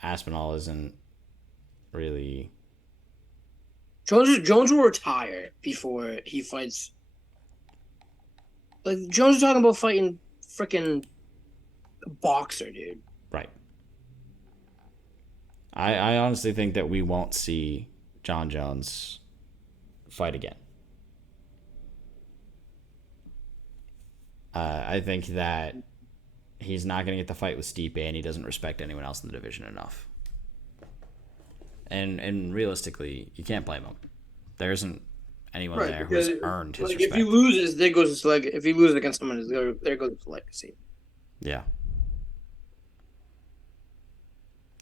Aspinall isn't really. Jones will retire before he fights. Like Jones is talking about fighting freaking boxer, dude. Right. I honestly think that we won't see John Jones fight again. I think that he's not going to get the fight with Stipe, and he doesn't respect anyone else in the division enough. And realistically, you can't blame him. There isn't anyone there who's earned his respect. If he loses, there goes his legacy. If he loses against someone, there goes his legacy. Yeah.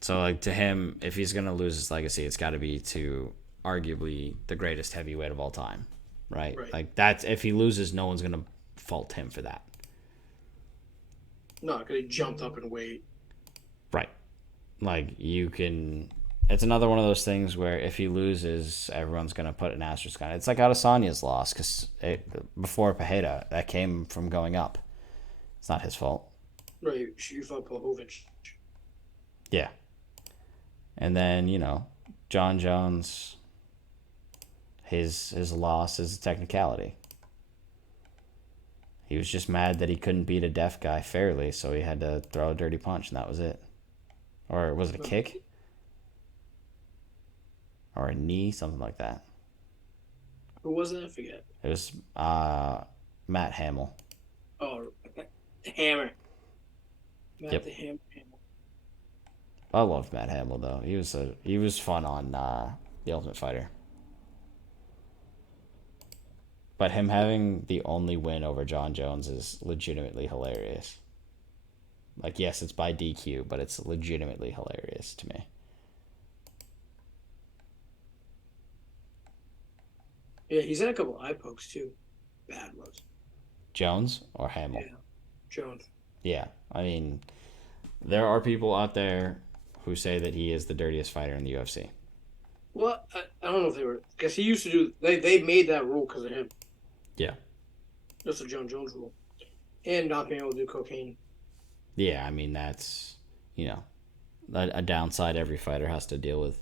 So, like, to him, if he's going to lose his legacy, it's got to be to arguably the greatest heavyweight of all time, right? Like, that's if he loses, no one's going to fault him for that. No, because he jumped up in weight. Right. Like, you can... It's another one of those things where if he loses, everyone's going to put an asterisk on it. It's like Adesanya's loss, because before Pajeda, that came from going up. It's not his fault. Right, you fought Blachowicz. Yeah. And then, John Jones, his loss is a technicality. He was just mad that he couldn't beat a deaf guy fairly, so he had to throw a dirty punch, and that was it. Or was it a kick? Or a knee, something like that. Who was it? I forget. It was Matt Hamill. Oh, the Hammer. Matt the Hammer. I loved Matt Hamill though. He was fun on The Ultimate Fighter. But him having the only win over John Jones is legitimately hilarious. Like, yes, it's by DQ, but it's legitimately hilarious to me. Yeah, he's had a couple eye pokes too. Bad ones. Jones or Hamill? Yeah, Jones. Yeah, I mean, there are people out there who say that he is the dirtiest fighter in the UFC. Well, I don't know if they were, because he used to do. They made that rule because of him. Yeah. That's a John Jones rule, and not being able to do cocaine. Yeah, I mean that's a downside every fighter has to deal with.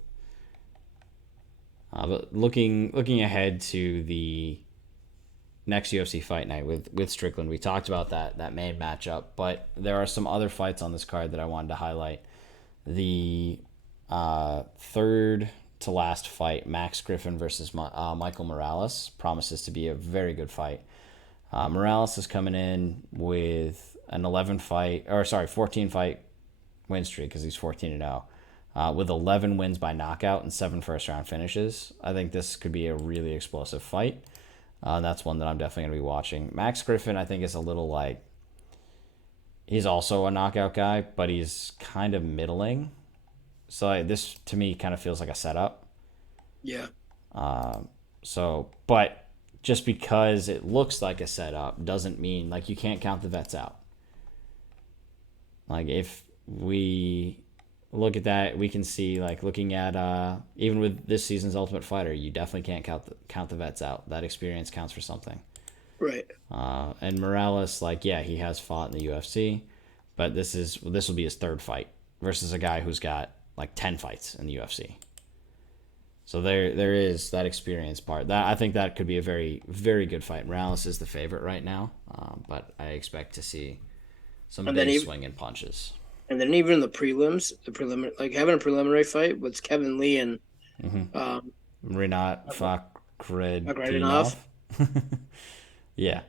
But looking ahead to the next UFC Fight Night with Strickland, we talked about that main matchup, but there are some other fights on this card that I wanted to highlight. The third to last fight, Max Griffin versus Michael Morales, promises to be a very good fight. Morales is coming in with an 14 fight win streak because he's 14-0. with 11 wins by knockout and 7 first-round finishes. I think this could be a really explosive fight. That's one that I'm definitely going to be watching. Max Griffin, I think, is a little like... He's also a knockout guy, but he's kind of middling. So this, to me, kind of feels like a setup. Yeah. But just because it looks like a setup doesn't mean, like, you can't count the vets out. Like, if we look at that, we can see, like, looking at, even with this season's Ultimate Fighter, you definitely can't count the vets out. That experience counts for something. Right. And Morales, like, yeah, he has fought in the UFC, but this will be his third fight versus a guy who's got, like, 10 fights in the UFC. So there is that experience part. That I think that could be a very, very good fight. Morales is the favorite right now, but I expect to see some big swinging punches. And then even the prelims, like having a preliminary fight with Kevin Lee and Rinat Magomedov. Yeah,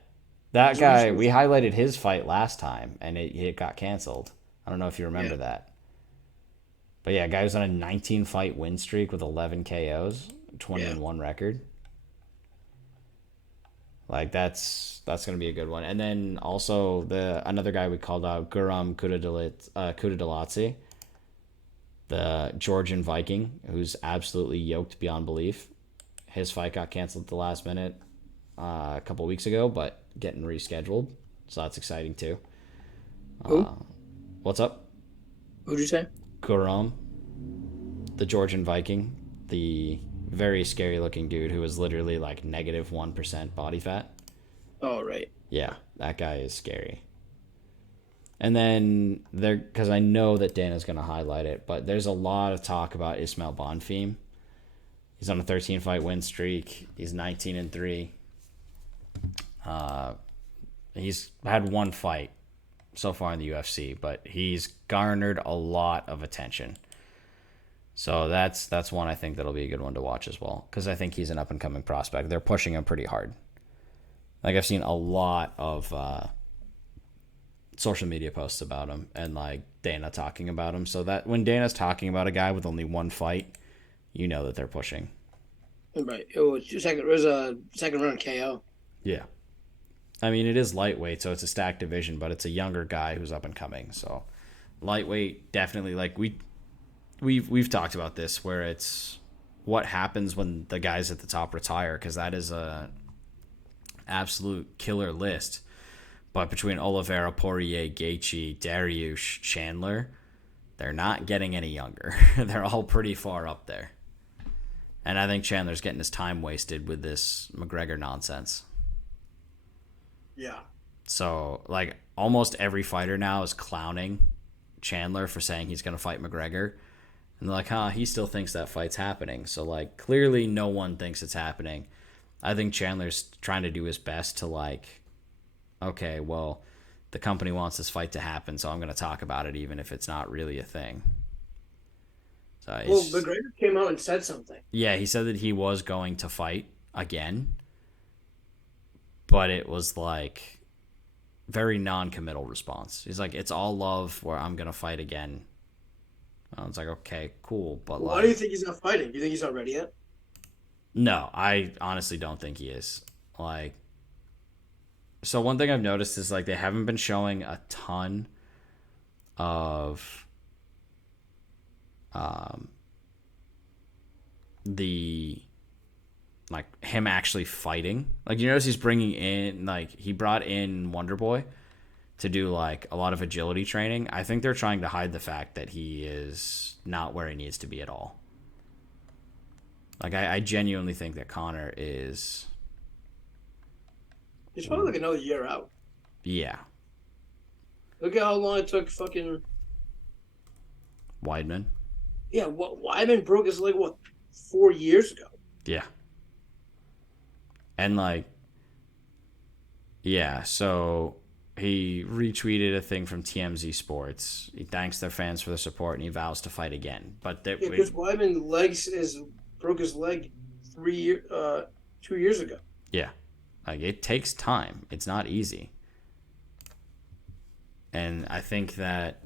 that guy. We highlighted his fight last time, and it got canceled. I don't know if you remember that. But yeah, guy was on a 19-fight win streak with 11 KOs, 20-1 record. Like, that's going to be a good one. And then also another guy we called out, Guram Kudadaladze, the Georgian Viking, who's absolutely yoked beyond belief. His fight got canceled at the last minute a couple weeks ago, but getting rescheduled. So that's exciting too. Who? What's up? Who'd you say? Guram, the Georgian Viking, the very scary looking dude who was literally like negative 1% body fat. Oh, right. Yeah, that guy is scary. And then because I know that Dana's going to highlight it, but there's a lot of talk about Ismail Bonfim. He's on a 13-fight win streak. He's 19-3. He's had one fight so far in the UFC, but he's garnered a lot of attention. So that's one I think that'll be a good one to watch as well, because I think he's an up-and-coming prospect. They're pushing him pretty hard. Like, I've seen a lot of social media posts about him and, like, Dana talking about him. So that when Dana's talking about a guy with only one fight, you know that they're pushing. Right. It was a second-round KO. Yeah. I mean, it is lightweight, so it's a stacked division, but it's a younger guy who's up and coming. So lightweight, definitely, like, we've talked about this, where it's what happens when the guys at the top retire, because that is a absolute killer list. But between Oliveira, Poirier, Gaethje, Dariush, Chandler, they're not getting any younger. They're all pretty far up there. And I think Chandler's getting his time wasted with this McGregor nonsense. Yeah. So, like, almost every fighter now is clowning Chandler for saying he's going to fight McGregor. And they're like, he still thinks that fight's happening. So, like, clearly no one thinks it's happening. I think Chandler's trying to do his best to, like, okay, well, the company wants this fight to happen, so I'm going to talk about it even if it's not really a thing. So McGregor came out and said something. Yeah, he said that he was going to fight again, but it was, like, very non-committal response. He's like, it's all love where I'm going to fight again. I was like, okay, cool. But why do you think he's not fighting? Do you think he's not ready yet? No, I honestly don't think he is. Like, so one thing I've noticed is, like, they haven't been showing a ton of him actually fighting. Like, you notice he's bringing in, like, he brought in Wonder Boy to do, like, a lot of agility training. I think they're trying to hide the fact that he is not where he needs to be at all. Like, I genuinely think that Conor is... He's probably like another year out. Yeah. Look at how long it took fucking... Weidman. Yeah, Weidman broke his leg, 4 years ago? Yeah. And, like... Yeah, so... He retweeted a thing from TMZ Sports. He thanks their fans for the support, and he vows to fight again. But because Weidman broke his leg 2 years ago. Yeah, like, it takes time. It's not easy, and I think that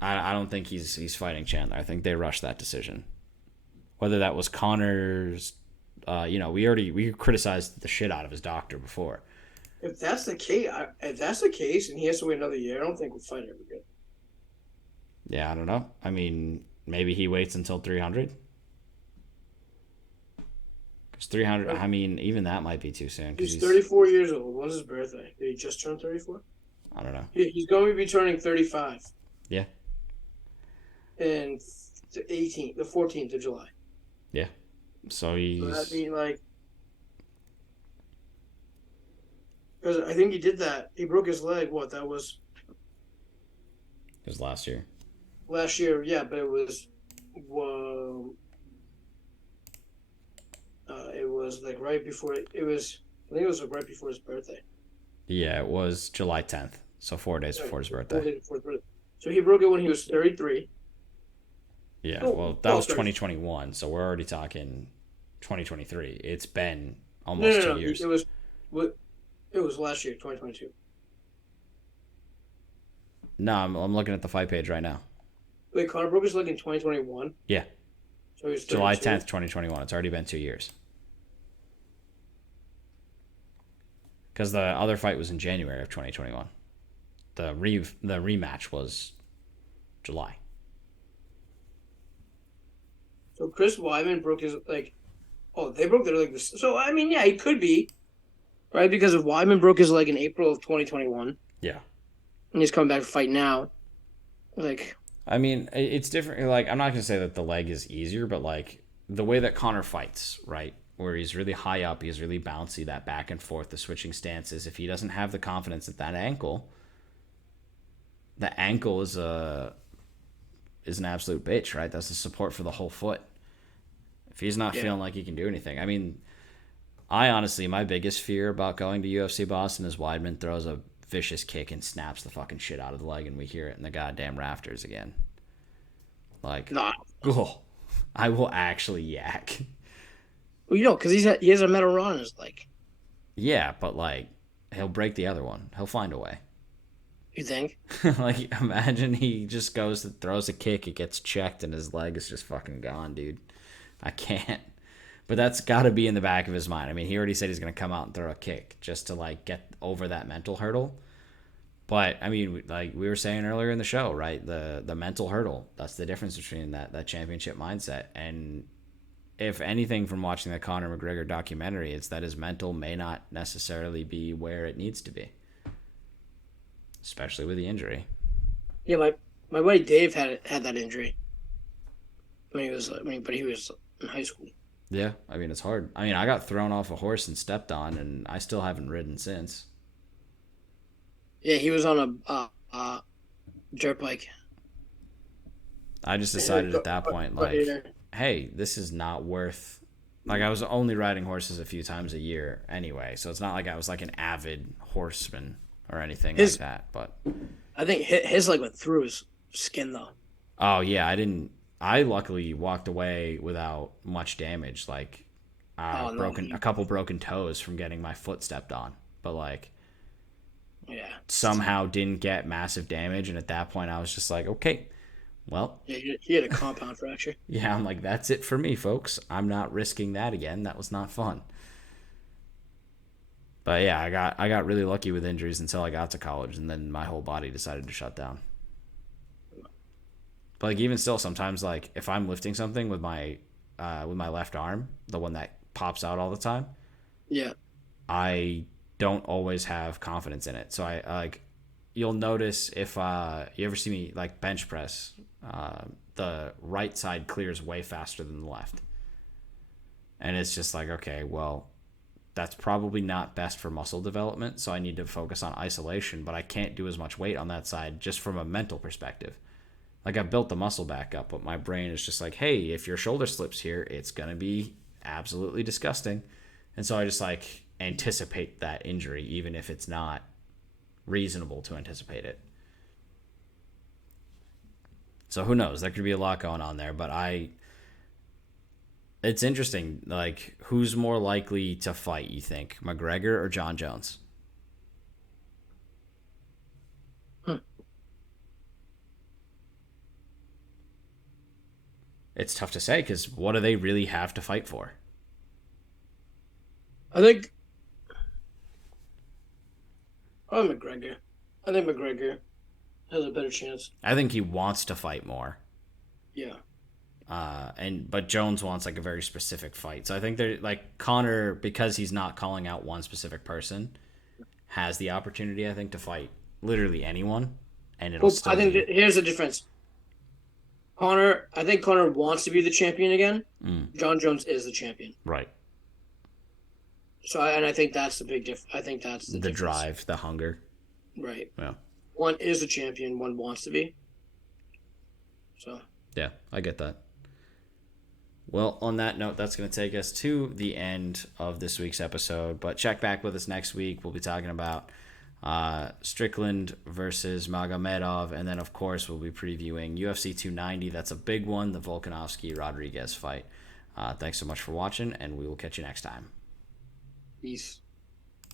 I don't think he's fighting Chandler. I think they rushed that decision. Whether that was Conor's, we criticized the shit out of his doctor before. If that's the case, and he has to wait another year, I don't think we'll fight ever again. Yeah, I don't know. I mean, maybe he waits until 300. Because 300, I mean, even that might be too soon. He's 34 years old. When's his birthday? Did he just turn 34? I don't know. He's going to be turning 35. Yeah. And the 14th of July. Yeah. So he's... So that mean, like... Because I think he did that. He broke his leg. What? That was... It was last year. Last year, yeah, but it was... it was like right before... It was... I think it was like right before his birthday. Yeah, it was July 10th. So 4 days before his birthday. 4 days before his birthday. So he broke it when he was 33. Yeah, well, that was 2021, so we're already talking 2023. It's been almost 2 years. It was last year, 2022. No, I'm looking at the fight page right now. Wait, Conor broke his leg in 2021? Yeah. So he was 32? July 10th, 2021. It's already been 2 years. Because the other fight was in January of 2021. The rematch was July. So Chris Weidman broke his they broke their leg this. So I mean, yeah, he could be, right? Because if Weidman broke his leg in April of 2021, yeah, and he's coming back to fight now, like. I mean, it's different. Like, I'm not gonna say that the leg is easier, but like the way that Conor fights, right, where he's really high up, he's really bouncy, that back and forth, the switching stances. If he doesn't have the confidence at that ankle, the ankle is an absolute bitch, right? That's the support for the whole foot. If he's not feeling like he can do anything. I mean, I honestly, my biggest fear about going to UFC Boston is Weidman throws a vicious kick and snaps the fucking shit out of the leg and we hear it in the goddamn rafters again. Like, oh, I will actually yak. Well, because he has a metal rod in his leg. Yeah, but like, he'll break the other one. He'll find a way. You think? Like, imagine he just goes and throws a kick, it gets checked, and his leg is just fucking gone, dude. I can't. But that's got to be in the back of his mind. I mean, he already said he's going to come out and throw a kick just to, like, get over that mental hurdle. But, I mean, like we were saying earlier in the show, right? The mental hurdle, that's the difference between that championship mindset. And if anything from watching the Conor McGregor documentary, it's that his mental may not necessarily be where it needs to be. Especially with the injury. Yeah, my buddy Dave had that injury but he was in high school. Yeah, I mean, it's hard. I mean, I got thrown off a horse and stepped on, and I still haven't ridden since. Yeah, he was on a dirt bike. I just decided at that point, like, hey, this is not worth... Like, I was only riding horses a few times a year anyway, so it's not like I was like an avid horseman or anything like that, but... I think his leg went through his skin, though. Oh, yeah, I luckily walked away without much damage, like, a couple broken toes from getting my foot stepped on, but, like, yeah, somehow didn't get massive damage, and at that point I was just like, okay, well... Yeah, he had a compound fracture. Yeah, I'm like, that's it for me, folks. I'm not risking that again. That was not fun. But yeah, I got really lucky with injuries until I got to college, and then my whole body decided to shut down. But like, even still, sometimes, like, if I'm lifting something with my left arm, the one that pops out all the time, yeah, I don't always have confidence in it. So I like, you'll notice if you ever see me like bench press, the right side clears way faster than the left, and it's just like, okay, well, that's probably not best for muscle development, so I need to focus on isolation, but I can't do as much weight on that side just from a mental perspective. Like, I've built the muscle back up, but my brain is just like, hey, if your shoulder slips here, it's going to be absolutely disgusting. And so I just, like, anticipate that injury, even if it's not reasonable to anticipate it. So who knows? There could be a lot going on there, but it's interesting, like, who's more likely to fight, you think, McGregor or John Jones? It's tough to say because what do they really have to fight for? I think McGregor. I think McGregor has a better chance. I think he wants to fight more. Yeah. But Jones wants like a very specific fight. So I think they're like Conor, because he's not calling out one specific person, has the opportunity, I think, to fight literally anyone, and it'll still. I think here's the difference. I think Conor wants to be the champion again. John Jones is the champion. Right. So I think that's the big difference. I think that's the drive, the hunger. Right. Yeah. One is the champion. One wants to be. So. Yeah, I get that. Well, on that note, that's going to take us to the end of this week's episode. But check back with us next week. We'll be talking about Strickland versus Magomedov. And then, of course, we'll be previewing UFC 290. That's a big one, the Volkanovski-Rodriguez fight. Thanks so much for watching, and we will catch you next time. Peace.